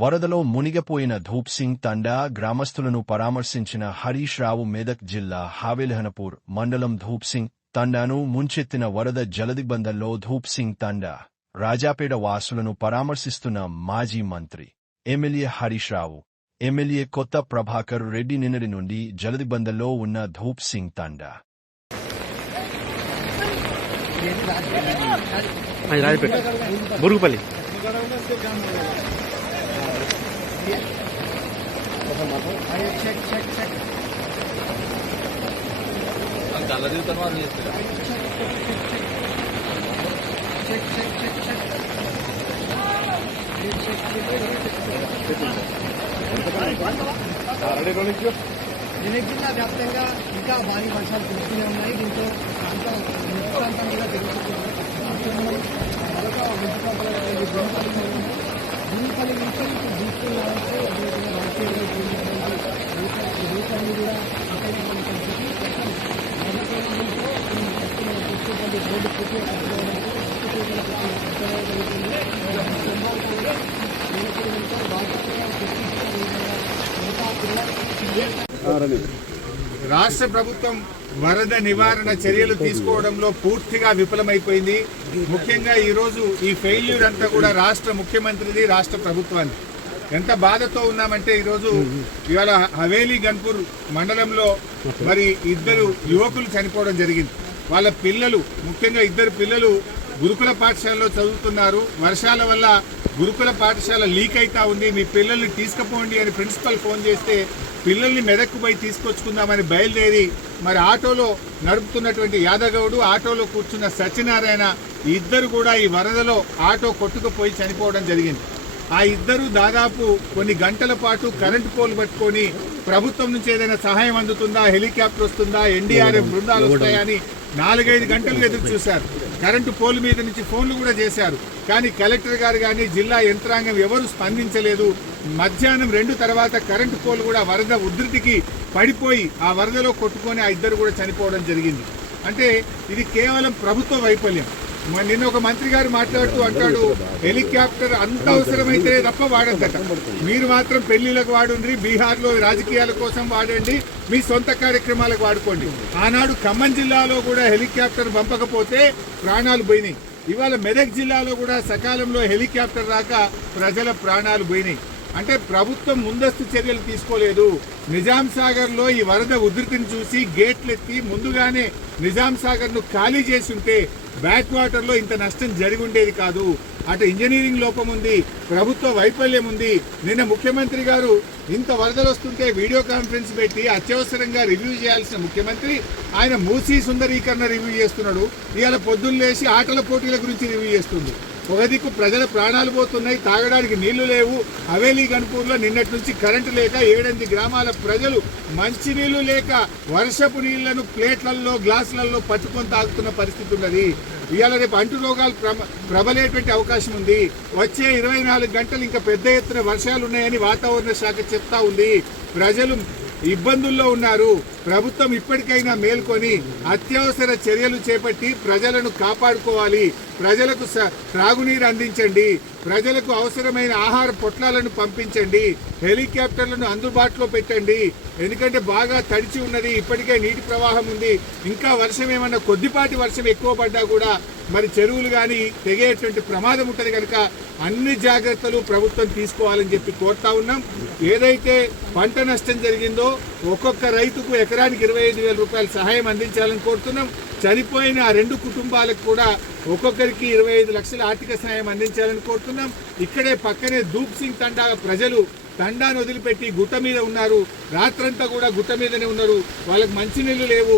వరదలో మునిగిపోయిన ధూప్ సింగ్ తండా గ్రామస్తులను పరామర్శించిన హరీష్ రావు. మెదక్ జిల్లా హావేల్హనపూర్ మండలం ధూప్ సింగ్ తండాను ముంచెత్తిన వరద జలదిగ్బంధంలో ధూప్ సింగ్ తండా రాజాపేట వాసులను పరామర్శిస్తున్న మాజీ మంత్రి ఎమ్మెల్యే హరీష్ రావు. ఎమ్మెల్యే కొత్త ప్రభాకర్ రెడ్డి నిన్నటి నుండి జలదిగ్బంధంలో ఉన్న ధూప్ సింగ్ తండా బురుగుపల్లి మెదక్ జిల్లా వ్యాప్తంగా ఇంకా భారీ వర్షాలు కురుస్తూనే ఉన్నాయి. దీంతో ప్రాంతం కూడా భూమిపల్లి నుంచి తీసుకుని కూడా రాష్ట్ర ప్రభుత్వం వరద నివారణ చర్యలు తీసుకోవడంలో పూర్తిగా విఫలమైపోయింది. ముఖ్యంగా ఈరోజు ఈ ఫెయిల్యూర్ అంతా కూడా రాష్ట్ర ముఖ్యమంత్రిది, రాష్ట్ర ప్రభుత్వాన్ని. ఎంత బాధతో ఉన్నామంటే ఈరోజు ఇవాళ హవేలీ గన్పూర్ మండలంలో మరి ఇద్దరు యువకులు చనిపోవడం జరిగింది. వాళ్ళ పిల్లలు, ముఖ్యంగా ఇద్దరు పిల్లలు గురుకుల పాఠశాలలో చదువుతున్నారు. వర్షాల వల్ల గురుకుల పాఠశాల లీక్ అయితా ఉంది, మీ పిల్లల్ని తీసుకుపోండి అని ప్రిన్సిపల్ ఫోన్ చేస్తే పిల్లల్ని మెదక్కు పోయి తీసుకొచ్చుకుందామని బయలుదేరి మరి ఆటోలో నడుపుతున్నటువంటి యాదగౌడు, ఆటోలో కూర్చున్న సత్యనారాయణ ఇద్దరు కూడా ఈ వరదలో ఆటో కొట్టుకుపోయి చనిపోవడం జరిగింది. ఆ ఇద్దరు దాదాపు కొన్ని గంటల పాటు కరెంటు పోల్ పట్టుకొని ప్రభుత్వం నుంచి ఏదైనా సహాయం అందుతుందా, హెలికాప్టర్ వస్తుందా, ఎన్డీఆర్ఎఫ్ బృందాలు వస్తాయా అని 4-5 గంటలు ఎదురు చూశారు. కరెంటు పోల్ మీద నుంచి ఫోన్లు కూడా చేశారు. కానీ కలెక్టర్ గారు కానీ జిల్లా యంత్రాంగం ఎవరు స్పందించలేదు. మధ్యాహ్నం 2 తర్వాత కరెంటు పోల్ కూడా వరద ఉధృతికి పడిపోయి ఆ వరదలో కొట్టుకొని ఆ ఇద్దరు కూడా చనిపోవడం జరిగింది. అంటే ఇది కేవలం ప్రభుత్వ వైఫల్యం. నిన్న ఒక మంత్రి గారు మాట్లాడుతూ అంటాడు, హెలికాప్టర్ అంత అవసరమైతే తప్ప వాడద్దట, మీరు మాత్రం పెళ్లిలకు వాడుండ్రి, బీహార్లో రాజకీయాల కోసం వాడండి, మీ సొంత కార్యక్రమాలకు వాడుకోండి. ఆనాడు ఖమ్మం జిల్లాలో కూడా హెలికాప్టర్ పంపకపోతే ప్రాణాలు పోయినాయి. ఇవాళ మెదక్ జిల్లాలో కూడా సకాలంలో హెలికాప్టర్ రాక ప్రజల ప్రాణాలు పోయినాయి. అంటే ప్రభుత్వం ముందస్తు చర్యలు తీసుకోలేదు. నిజాం సాగర్ లో ఈ వరద ఉధృతిని చూసి గేట్లెత్తి ముందుగానే నిజాం సాగర్ ను ఖాళీ చేసి ఉంటే బ్యాక్ వాటర్ లో ఇంత నష్టం జరిగి ఉండేది కాదు. అటు ఇంజనీరింగ్ లోపం ఉంది, ప్రభుత్వ వైఫల్యం ఉంది. నిన్న ముఖ్యమంత్రి గారు ఇంత వరదలు వస్తుంటే వీడియో కాన్ఫరెన్స్ పెట్టి అత్యవసరంగా రివ్యూ చేయాల్సిన ముఖ్యమంత్రి ఆయన మూసీ సుందరీకరణ రివ్యూ చేస్తున్నాడు. ఇవాళ పొద్దున్న లేచి ఆటల పోటీల గురించి రివ్యూ చేస్తుంది. ఒక దిక్కు ప్రజల ప్రాణాలు పోతున్నాయి, తాగడానికి నీళ్లు లేవు. హవేలీ గన్పూర్లో నిన్నటి నుంచి కరెంటు లేక 7-8 గ్రామాల ప్రజలు మంచినీళ్లు లేక వర్షపు నీళ్లను ప్లేట్లలో, గ్లాసులలో పట్టుకొని తాగుతున్న పరిస్థితి ఉన్నది. ఇవాళ రేపు అంటు రోగాలు ప్రబలేటువంటి అవకాశం ఉంది. వచ్చే 24 గంటలు ఇంకా పెద్ద ఎత్తున వర్షాలు ఉన్నాయని వాతావరణ శాఖ చెప్తా ఉంది. ప్రజలు ఇబ్బందుల్లో ఉన్నారు. ప్రభుత్వం ఇప్పటికైనా మేల్కొని అత్యవసర చర్యలు చేపట్టి ప్రజలను కాపాడుకోవాలి. ప్రజలకు త్రాగునీరు అందించండి, ప్రజలకు అవసరమైన ఆహార పొట్లాలను పంపించండి, హెలికాప్టర్లను అందుబాటులో పెట్టండి. ఎందుకంటే బాగా తడిచి ఉన్నది, ఇప్పటికే నీటి ప్రవాహం ఉంది. ఇంకా వర్షం ఏమన్నా కొద్దిపాటి వర్షం ఎక్కువ పడ్డా కూడా మరి చెరువులు కానీ తెగేటువంటి ప్రమాదం ఉంటుంది. కనుక అన్ని జాగ్రత్తలు ప్రభుత్వం తీసుకోవాలని చెప్పి కోరుతా ఉన్నాం. ఏదైతే పంట నష్టం జరిగిందో ఒక్కొక్క రైతుకు ఎకరానికి 25,000 రూపాయల సహాయం అందించాలని కోరుతున్నాం. చనిపోయిన ఆ 2 కుటుంబాలకు కూడా ఒక్కొక్కరికి 25 లక్షల ఆర్థిక సహాయం అందించాలని కోరుతున్నాం. ఇక్కడే పక్కనే ధూప్ సింగ్ తండా ప్రజలు తండాను వదిలిపెట్టి గుట్ట మీద ఉన్నారు. రాత్రంతా కూడా గుట్ట మీదనే ఉన్నారు. వాళ్ళకి మంచినీళ్లు లేవు.